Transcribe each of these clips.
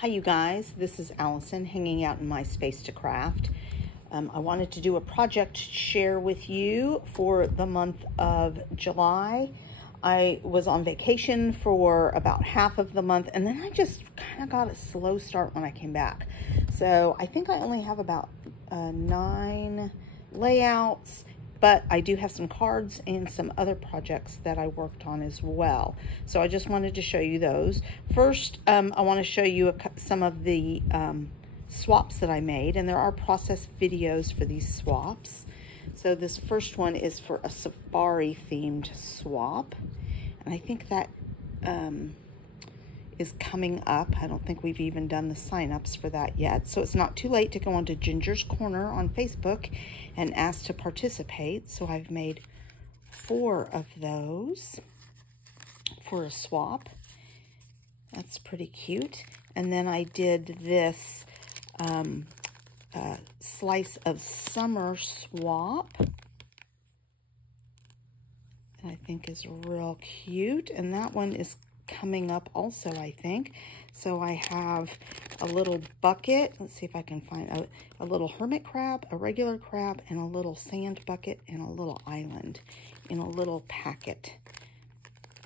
Hi you guys, this is Allison hanging out in my space to craft. I wanted to do a project share with you for the month of July. I was on vacation for about half of the month and then I just kind of got a slow start when I came back. So I think I only have about 9 layouts, but I do have some cards and some other projects that I worked on as well. So I just wanted to show you those. First, I want to show you some of the swaps that I made, and there are process videos for these swaps. So this first one is for a safari themed swap, and I think that is coming up. I don't think we've even done the sign-ups for that yet. So it's not too late to go onto Ginger's Corner on Facebook and ask to participate. So I've made 4 of those for a swap. That's pretty cute. And then I did this slice of summer swap. And I think is real cute. And that one is coming up also, I think. So I have a little bucket. Let's see if I can find a little hermit crab, a regular crab, and a little sand bucket, and a little island in a little packet.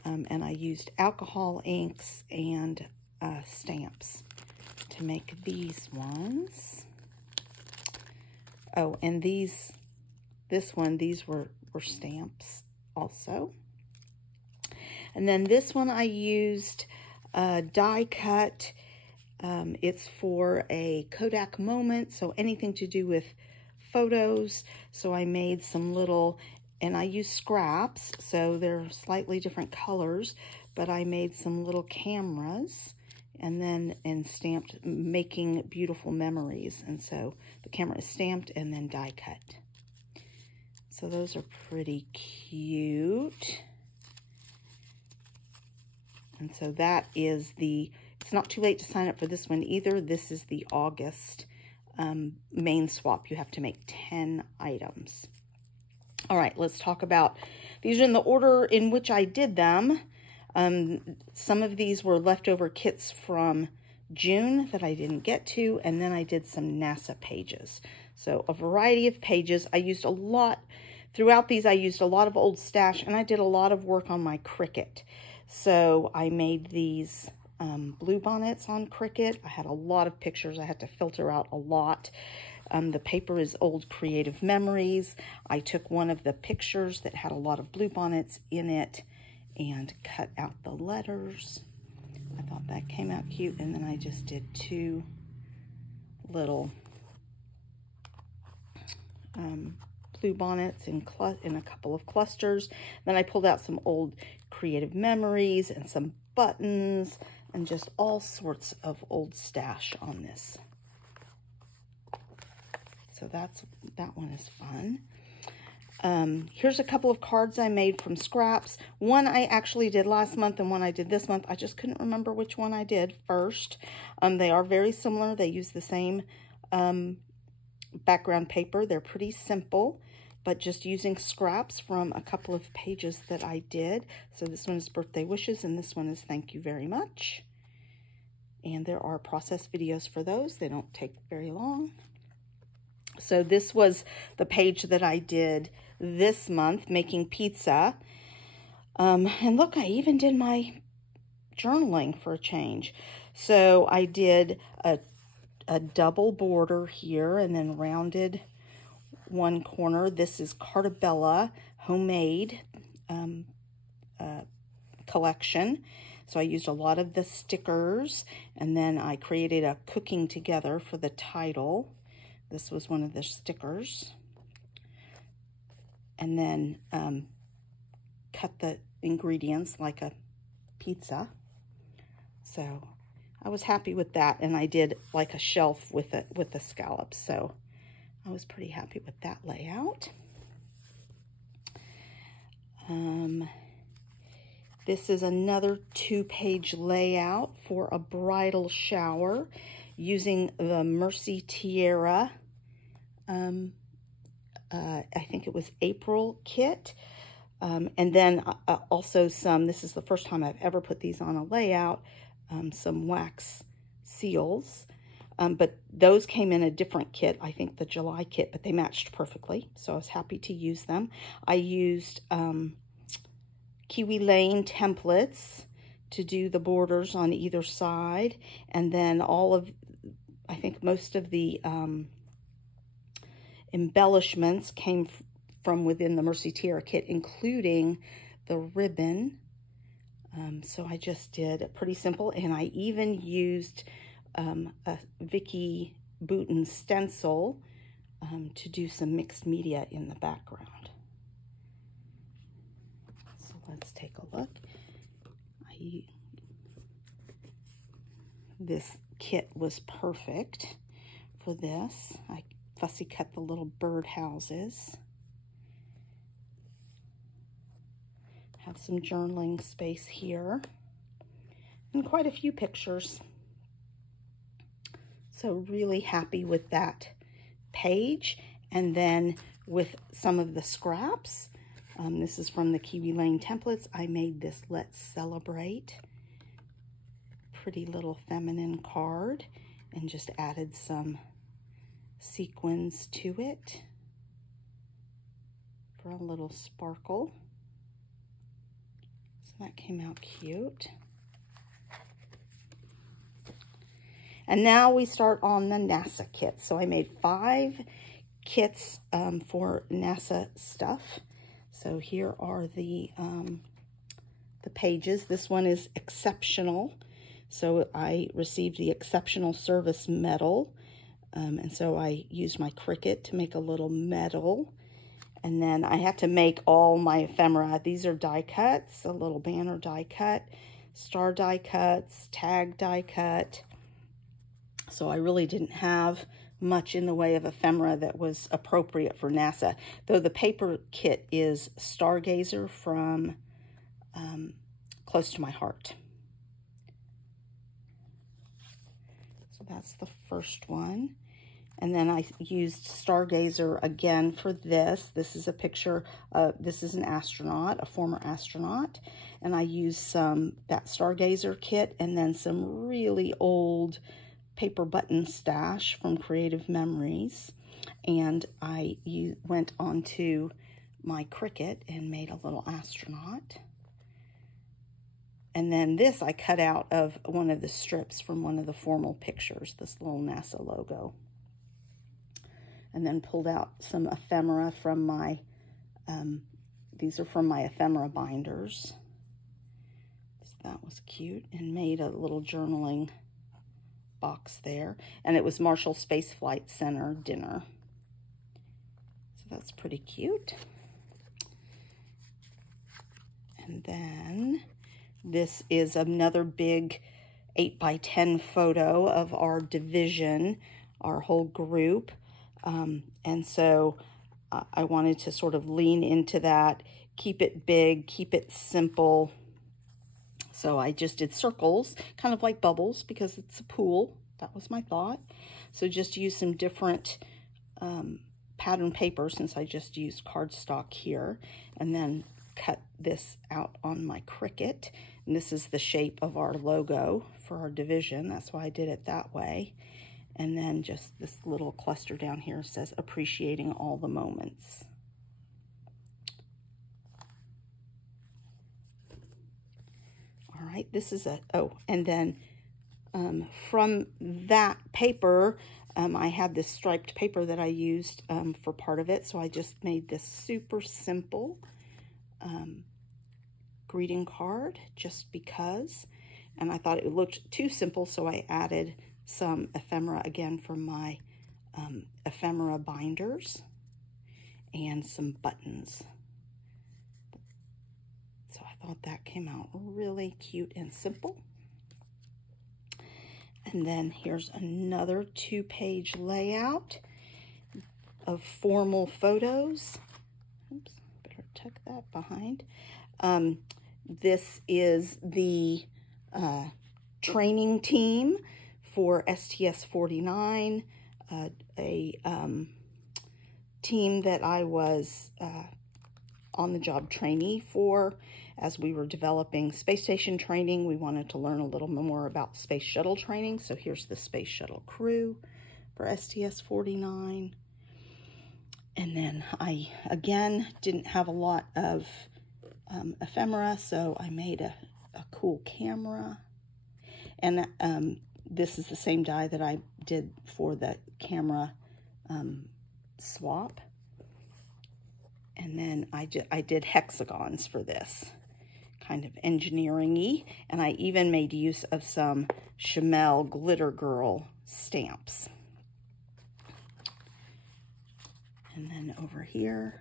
And I used alcohol inks and stamps to make these ones. Oh, and these were stamps also. And then this one I used die cut. It's for a Kodak moment, so anything to do with photos. So I made some little, and I used scraps, so they're slightly different colors, but I made some little cameras and stamped, making beautiful memories. And so the camera is stamped and then die cut. So those are pretty cute. And so that is it's not too late to sign up for this one either. This is the August main swap. You have to make 10 items. All right, let's talk about, these are in the order in which I did them. Some of these were leftover kits from June that I didn't get to, and then I did some NASA pages. So a variety of pages. I used a lot, throughout these I used a lot of old stash, and I did a lot of work on my Cricut. So I made these blue bonnets on Cricut. I had a lot of pictures. I had to filter out a lot. The paper is Old Creative Memories. I took one of the pictures that had a lot of blue bonnets in it and cut out the letters. I thought that came out cute. And then I just did 2 little blue bonnets in a couple of clusters. Then I pulled out some old Creative Memories and some buttons and just all sorts of old stash on this. So that one is fun. Here's a couple of cards I made from scraps. One I actually did last month and one I did this month. I just couldn't remember which one I did first. They are very similar. They use the same background paper. They're pretty simple, but just using scraps from a couple of pages that I did. So this one is Birthday Wishes and this one is Thank You Very Much. And there are process videos for those. They don't take very long. So this was the page that I did this month, making pizza. And look, I even did my journaling for a change. So I did a double border here and then rounded one corner. This is Cartabella homemade collection. So I used a lot of the stickers, and then I created a cooking together for the title. This was one of the stickers. And then cut the ingredients like a pizza. So I was happy with that, and I did like a shelf with the scallops. So I was pretty happy with that layout. This is another 2-page layout for a bridal shower using the Mercy Tiara. I think it was April kit. And then also this is the first time I've ever put these on a layout, some wax seals. But those came in a different kit, I think the July kit, but they matched perfectly, so I was happy to use them. I used Kiwi Lane templates to do the borders on either side, and then I think most of the embellishments came from within the Mercy Tiara kit, including the ribbon. So I just did pretty simple, and I even used a Vicki Boutin stencil to do some mixed media in the background. So let's take a look. This kit was perfect for this. I fussy cut the little bird houses. Have some journaling space here, and quite a few pictures. So really happy with that page. And then with some of the scraps, this is from the Kiwi Lane templates, I made this Let's Celebrate pretty little feminine card and just added some sequins to it for a little sparkle. So that came out cute. And now we start on the NASA kit. So I made 5 kits for NASA stuff. So here are the pages. This one is exceptional. So I received the Exceptional Service Medal. And so I used my Cricut to make a little medal. And then I had to make all my ephemera. These are die cuts, a little banner die cut, star die cuts, tag die cut. So I really didn't have much in the way of ephemera that was appropriate for NASA. Though the paper kit is Stargazer from Close to My Heart. So that's the first one. And then I used Stargazer again for this. This is a picture, this is an astronaut, a former astronaut. And I used that Stargazer kit and then some really old paper button stash from Creative Memories. And I went onto my Cricut and made a little astronaut. And then this I cut out of one of the strips from one of the formal pictures, this little NASA logo. And then pulled out some ephemera from my, these are from my ephemera binders. So that was cute, and made a little journaling box there. And it was Marshall Space Flight Center dinner. So that's pretty cute. And then this is another big 8x10 photo of our division, our whole group. And so I wanted to sort of lean into that, keep it big, keep it simple. So I just did circles, kind of like bubbles, because it's a pool. That was my thought. So just use some different pattern paper, since I just used cardstock here, and then cut this out on my Cricut. And this is the shape of our logo for our division. That's why I did it that way. And then just this little cluster down here says, appreciating all the moments. All right, this is and then from that paper, I had this striped paper that I used for part of it. So I just made this super simple greeting card just because. And I thought it looked too simple, so I added some ephemera again from my ephemera binders and some buttons. So I thought that came out really cute and simple. And then here's another 2-page layout of formal photos. Oops, better tuck that behind. This is the training team for STS-49, a team that I was on-the-job trainee for as we were developing space station training, we wanted to learn a little more about space shuttle training. So here's the space shuttle crew for STS-49. And then I, again, didn't have a lot of ephemera, so I made a cool camera. And this is the same die that I did for the camera swap. And then I did hexagons for this, kind of engineering-y. And I even made use of some Chamel Glitter Girl stamps. And then over here,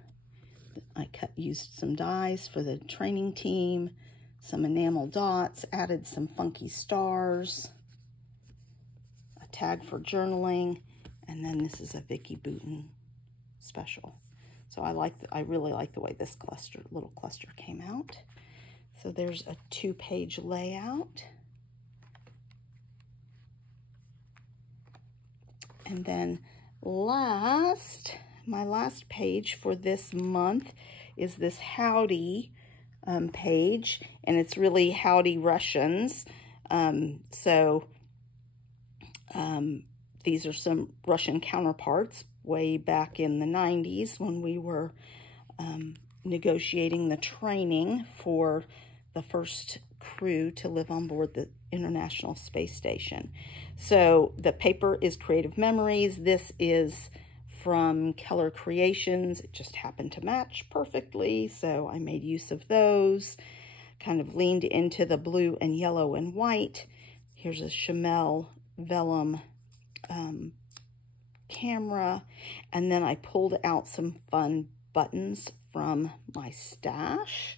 I used some dies for the training team, some enamel dots, added some funky stars, a tag for journaling, and then this is a Vicki Boutin special. So I really like the way this little cluster came out. So there's a 2-page layout. And then my last page for this month is this Howdy page, and it's really Howdy Russians. These are some Russian counterparts way back in the 90s when we were negotiating the training for the first crew to live on board the International Space Station. So the paper is Creative Memories. This is from Keller Creations. It just happened to match perfectly, so I made use of those. Kind of leaned into the blue and yellow and white. Here's a Chamel vellum camera, and then I pulled out some fun buttons from my stash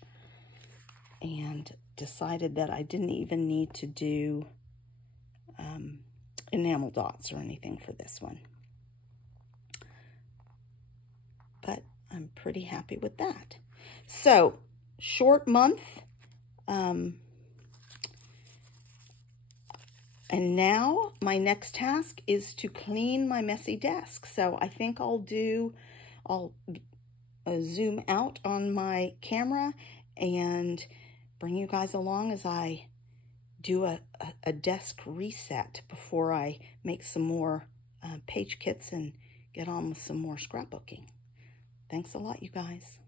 and decided that I didn't even need to do enamel dots or anything for this one. But I'm pretty happy with that. So, short month. And now my next task is to clean my messy desk. So I think I'll zoom out on my camera and bring you guys along as I do a desk reset before I make some more page kits and get on with some more scrapbooking. Thanks a lot, you guys.